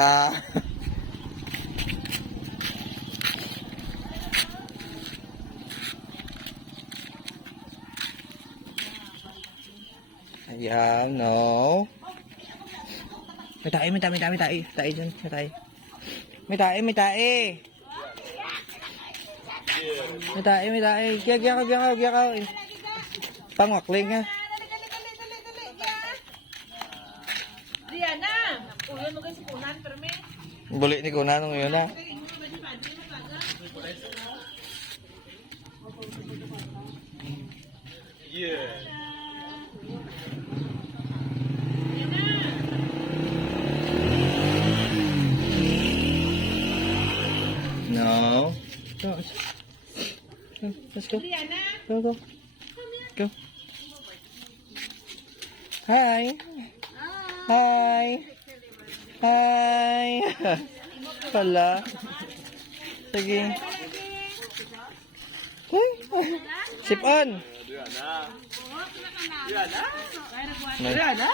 Ah. Ayan, no. May tae, may tae, may tae, may tae. Tae dyan, may tae. May tae, may tae. May tae, may tae. Giyak ka. Pangwakling ha. Diana! Uyan mo kasi kunan, pero may... Buli ni Kunan nung yun ha. Yeah. No. Go. Let's go. Diana! Go. Go. Hi. Hi. Hi. Pala. Sige. Uy. Sip on. Diana?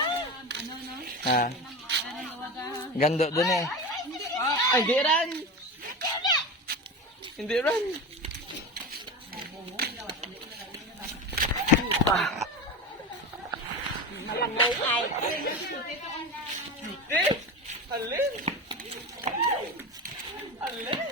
Ha. Gando dun eh. Ay, hindi ran! Hindi ran! Malangay ay. Eh! Alin? Alin?